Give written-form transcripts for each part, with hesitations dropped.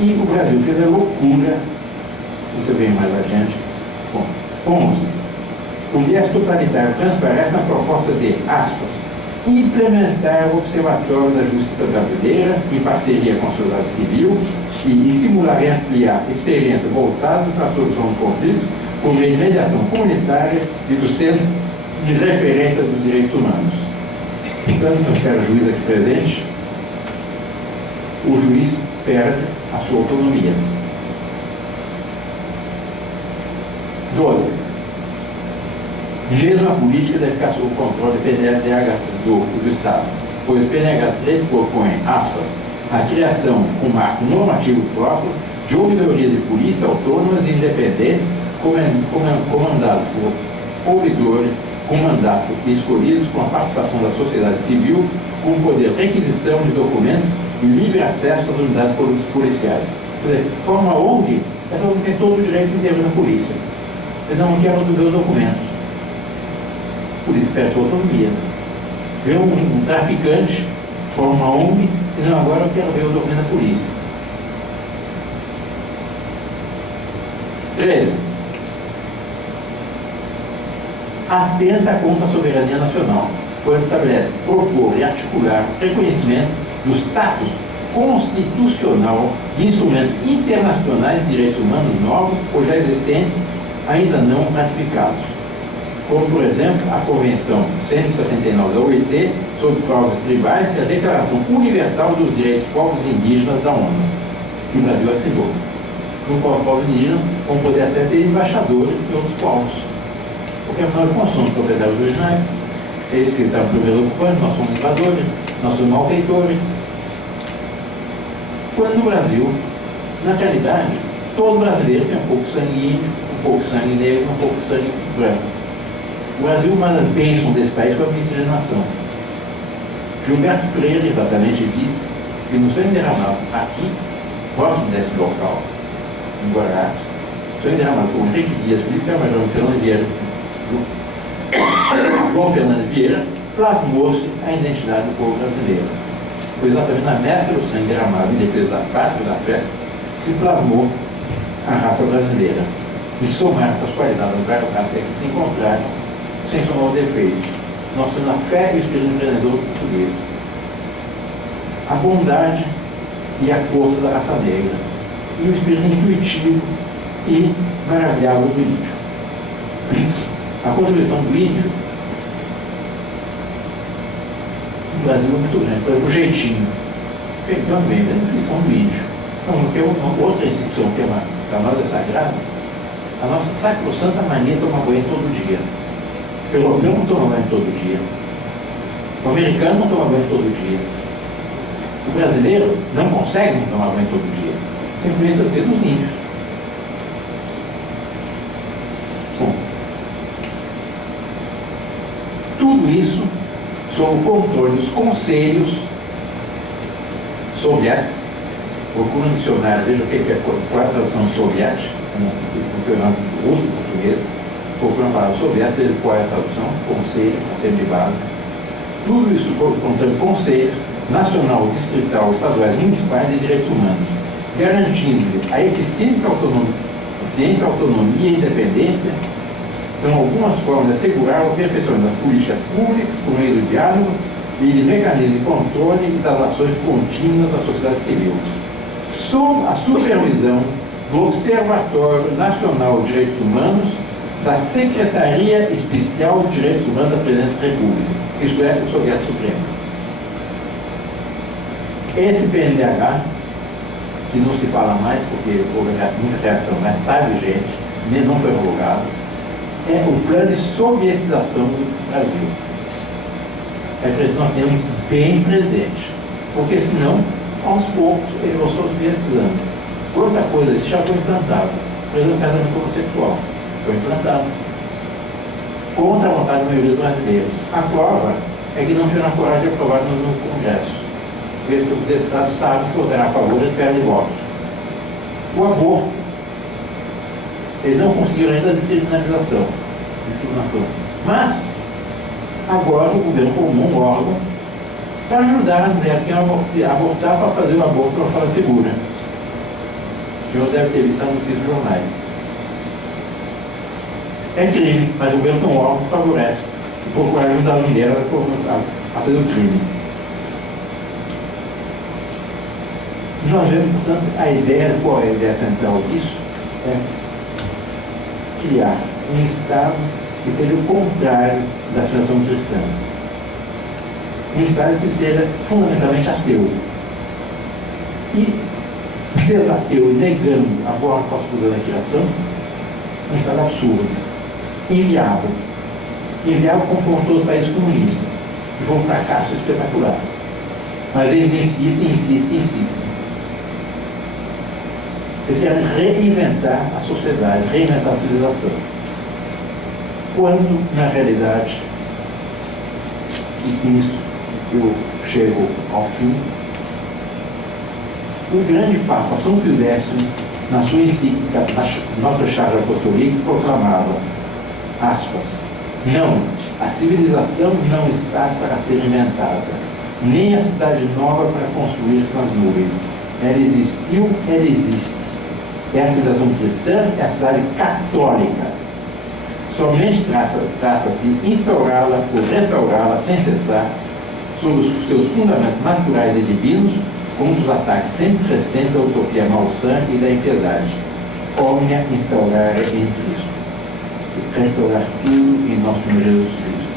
E o Brasil fez a loucura, você vem mais adiante. Bom, 11. O viés totalitário transparece na proposta de, aspas, implementar o Observatório da Justiça Brasileira em parceria com a sociedade civil e estimular e ampliar experiências voltadas para a solução de conflitos por meio de mediação comunitária e do Centro de Referência dos Direitos Humanos. Então, eu quero juiz aqui presente, o juiz perde a sua autonomia. 12. Mesmo a política deve ficar sob o controle do PNH do Estado, pois o PNH 3 propõe, aspas, a criação com marco normativo próprio de ouvidorias de polícia autônomas e independentes comandados por ouvidores com mandato escolhidos com a participação da sociedade civil, com poder de requisição de documentos e livre acesso às unidades policiais. Quer dizer, forma ONG, essa ONG tem todo o direito de intervir na polícia. Eles não querem ver os documentos. Por isso perde sua autonomia. Vê um traficante, forma uma ONG, e não, agora eu quero ver o documento da polícia. 13. Atenta contra a soberania nacional, pois estabelece, propor e articular o reconhecimento do status constitucional de instrumentos internacionais de direitos humanos novos ou já existentes, ainda não ratificados, como, por exemplo, a Convenção 169 da OIT sobre povos tribais e a Declaração Universal dos Direitos dos Povos Indígenas da ONU, que o Brasil assinou. No povo indígena, vão poder até ter embaixadores de outros povos, porque afinal de contas somos proprietários originais, eles que estão primeiro ocupando, nós somos invasores, nós somos malfeitores. Quando no Brasil, na realidade, todo brasileiro tem um pouco de sangue índio, um pouco de sangue negro, um pouco de sangue branco. O Brasil, uma das bênçãos desse país foi a miscigenação. Gilberto Freire exatamente disse que no sangue derramado aqui, próximo desse local, em Guararapes, o sangue derramado por Henrique Dias, Felipe Camarão, João Fernando Vieira, plasmou-se a identidade do povo brasileiro. Foi exatamente na mescla do sangue derramado em defesa da pátria e da fé que se plasmou a raça brasileira. E somar essas qualidades das várias raças que aqui se encontraram, sem somar o defeito. Nós temos a fé e o espírito empreendedor português, a bondade e a força da raça negra, e o espírito intuitivo e maravilhável do índio. A contribuição do índio no Brasil é muito grande. Por exemplo, o jeitinho. Pegando bem a definição do índio. Então, tem uma outra instituição que para nós é sagrada, a nossa sacrossanta mania de tomar banho todo dia. O europeu não toma banho todo dia. O americano não toma banho todo dia. O brasileiro não consegue não tomar banho todo dia. Sem influência dos índios. Bom, tudo isso sob o controle dos conselhos soviéticos. Procura um dicionário, veja o que é qual é a tradução de soviético, porque é o outro português. Procura uma palavra soviética, veja qual é a tradução, conselho de base. Tudo isso contando conselhos nacional, distrital, estaduais e municipais de direitos humanos, garantindo a eficiência, autonomia e independência, são algumas formas de assegurar o aperfeiçoamento das políticas públicas por meio do diálogo e de mecanismos de controle e das ações contínuas da sociedade civil. Sob a supervisão do Observatório Nacional de Direitos Humanos da Secretaria Especial de Direitos Humanos da Presidência da República, isto é, o Soviético Supremo. Esse PNDH, que não se fala mais porque houve muita reação, mas está vigente, não foi revogado, é o plano de sovietização do Brasil. É por isso que nós temos bem presente, porque senão, aos poucos, ele vai sovietizando. Outra coisa, isso já foi implantado. Por exemplo, o casamento homossexual foi implantado contra a vontade da maioria dos brasileiros. A prova é que não tiveram coragem de aprovar no Congresso. Porque se os deputados sabem que votarem a favor, eles perdem votos. O aborto, eles não conseguiram ainda a discriminação. Mas, agora o governo formou um órgão para ajudar a mulher que quer abortar para fazer o aborto de uma forma segura. O senhor deve ter visto notícias nos jornais. É crime, mas o governo tem um órgão que favorece. E procurar ajudar a mulher a fazer o crime. Nós vemos, portanto, qual é a ideia central disso? É criar um Estado que seja o contrário da situação cristã. Um Estado que seja fundamentalmente ateu. E, sendo ateu e negando a boa postura da criação, um Estado absurdo, inviável. Inviável confrontou os países comunistas, que foi um fracasso espetacular. Mas eles insistem. Eles querem reinventar a sociedade, reinventar a civilização. Quando, na realidade, e com isso eu chego ao fim, o grande Papa São Pio X, na sua encíclica Nossa Charta Apostólica, proclamava, aspas, não, a civilização não está para ser inventada, nem a cidade nova para construir-se nas nuvens. Ela existiu, ela existe. É a civilização cristã, é a cidade católica. Somente trata-se de instaurá-la ou restaurá-la sem cessar sobre os seus fundamentos naturais e divinos, contra os ataques sempre crescentes da utopia malsã e da impiedade. Omnia instaurare em Cristo. Restaurar tudo em nosso Senhor Jesus Cristo.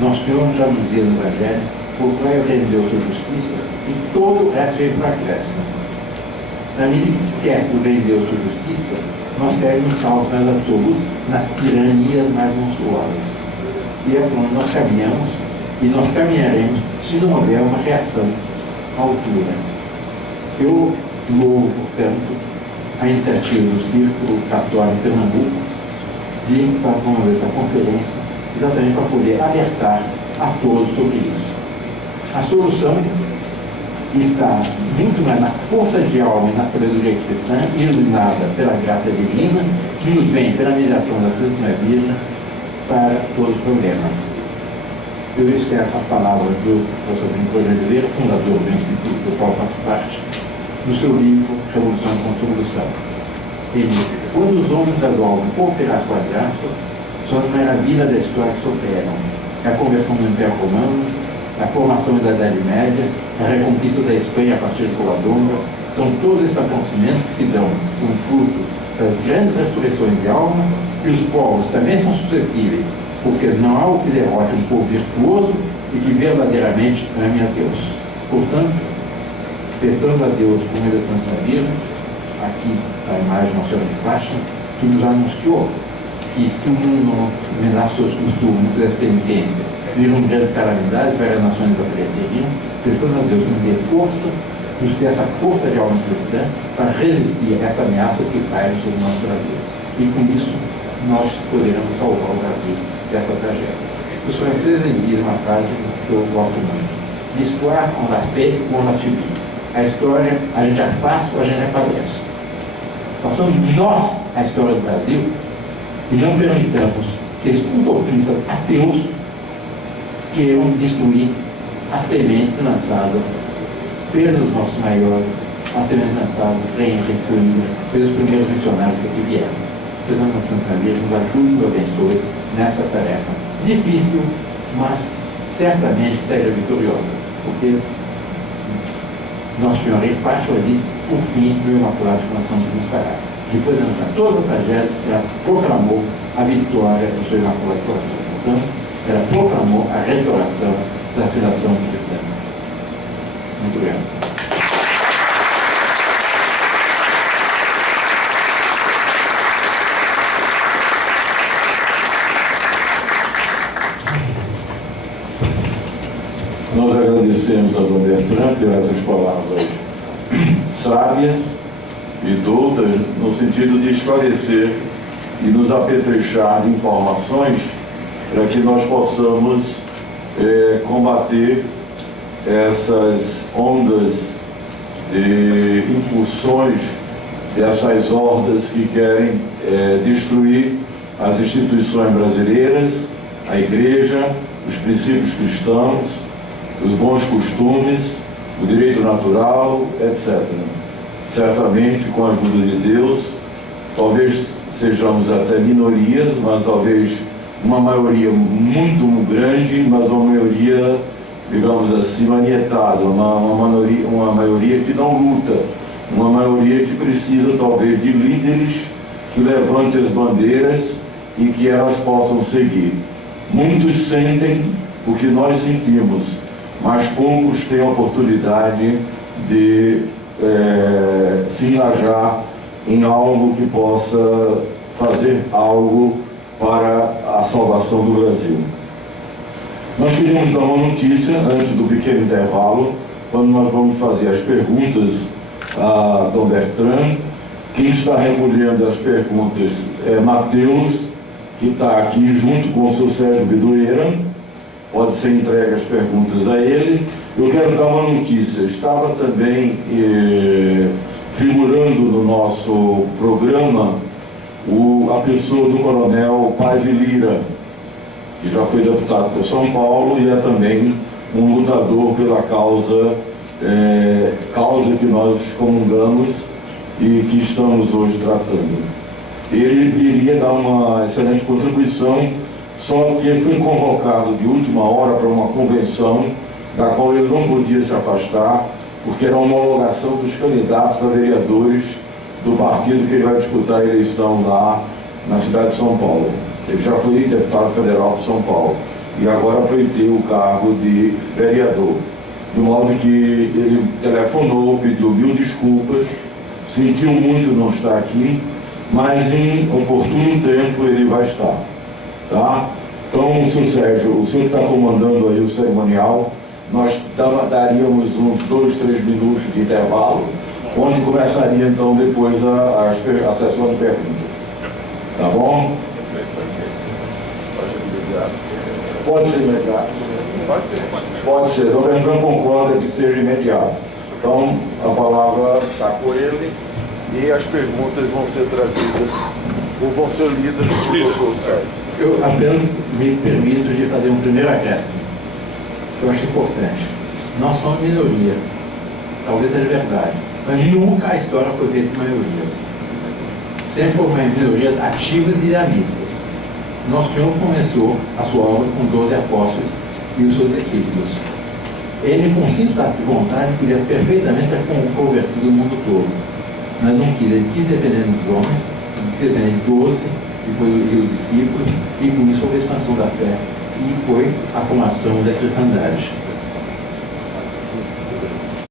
Nosso Senhor já nos dizia no Evangelho, procurai o reino de Deus sua justiça, e todo o resto vem para acréscimo. Na medida que se esquece do reino de Deus sua justiça, nós caímos em caos mais absolutos, nas tiranias mais monstruosas. E é por onde nós caminhamos, e nós caminharemos se não houver uma reação à altura. Eu louvo, portanto, a iniciativa do Círculo Católico de Pernambuco de promover essa conferência, exatamente para poder alertar a todos sobre isso. A solução está muito mais na força de alma e na sabedoria cristã, iluminada pela graça divina, que nos vem pela mediação da Santíssima Virgem para todos os problemas. Eu encerro a palavra do professor Benito de Oliveira, fundador do Instituto do qual faço parte, no seu livro Revolução contra a Revolução. Ele diz: quando os homens resolvem cooperar com a graça, são as maravilhas da história que se operam. É a conversão do Império Romano, a formação da Idade Média, a reconquista da Espanha a partir de Covadonga, são todos esses acontecimentos que se dão como fruto das grandes ressurreições de alma, e os povos também são suscetíveis, porque não há o que derrote um povo virtuoso e que verdadeiramente ame a Deus. Portanto, peçamos a Deus, por meio da Santa Virgem, aqui a imagem Nossa Senhora de Fátima, que nos anunciou que se o mundo não mudasse seus costumes, não fizesse penitência, viram grandes calamidades, várias nações desapareceriam. Peçamos a Deus que nos dê força, nos dê essa força de alma cristã para resistir a essas ameaças que caem sobre o nosso Brasil. E com isso, nós poderemos salvar o Brasil dessa tragédia. Os franceses dizem uma frase que eu gosto muito: l'histoire, on l'a fait ou on l'a subi. A história, a gente já faz ou a gente já padece. Passamos nós a história do Brasil e não permitamos que esses utopistas ateus queiram destruir as sementes lançadas pelos nossos maiores, as sementes lançadas por Henrique Coimbra, pelos primeiros missionários que aqui vieram. Precisamos da Santa Virgem nos ajude e nos abençoe nessa tarefa difícil, mas certamente seja vitoriosa, porque Nosso Senhor em Fátima disse: por fim, meu Imaculado Coração de Jesus fará. Depois de anunciar toda a tragédia, ela proclamou a vitória do seu Imaculado Coração. Portanto, ela proclamou a restauração da civilização cristã. Muito obrigado. Nós agradecemos a Dona Bertrand por essas palavras sábias e doutas, no sentido de esclarecer e nos apetrechar de informações para que nós possamos combater essas ondas de impulsões dessas hordas que querem destruir as instituições brasileiras, a igreja, os princípios cristãos, os bons costumes, o direito natural, etc. certamente com a ajuda de Deus, talvez sejamos até minorias, mas talvez uma maioria muito grande, mas uma maioria, digamos assim, manietada, uma maioria que não luta, uma maioria que precisa talvez de líderes que levantem as bandeiras e que elas possam seguir. Muitos sentem o que nós sentimos, mas poucos têm a oportunidade de se engajar em algo que possa fazer algo para a salvação do Brasil. Nós queríamos dar uma notícia antes do pequeno intervalo, quando nós vamos fazer as perguntas a Dom Bertrand. Quem está recolhendo as perguntas é Mateus, que está aqui junto com o seu Sérgio Bidueira. Pode ser entregue as perguntas a ele. Eu quero dar uma notícia. Estava também figurando no nosso programa a pessoa do Coronel Paz e Lira, que já foi deputado por São Paulo e é também um lutador pela causa que nós comungamos e que estamos hoje tratando. Ele viria dar uma excelente contribuição, só que ele foi convocado de última hora para uma convenção da qual ele não podia se afastar, porque era a homologação dos candidatos a vereadores do partido que ele vai disputar a eleição lá na cidade de São Paulo. Ele já foi deputado federal por São Paulo e agora pleiteia o cargo de vereador. De modo que ele telefonou, pediu 1000 desculpas, sentiu muito não estar aqui, mas em oportuno tempo ele vai estar. Tá? Então, o senhor Sérgio, o senhor que está comandando aí o cerimonial, nós daríamos uns 2, 3 minutos de intervalo, onde começaria então depois a sessão de perguntas. Tá bom? Pode ser imediato. Pode ser. Dom Bertrand concorda que seja imediato. Então, a palavra está com ele e as perguntas vão ser trazidas ou vão ser lidas pelo doutor Sérgio. Eu apenas me permito de fazer um primeiro acréscimo, que eu acho importante. Nós somos minoria, talvez seja verdade, mas nunca a história foi feita de maiorias. Sempre foram minorias ativas e idealistas. Nosso Senhor começou a sua obra com 12 apóstolos e os seus discípulos. Ele, com simples ato de vontade, podia perfeitamente ter convertido o mundo todo, mas não quis. Ele quis depender dos homens, quis depender de 12, depois os discípulos, e com isso houve a expansão da fé, e foi a formação da cristandade.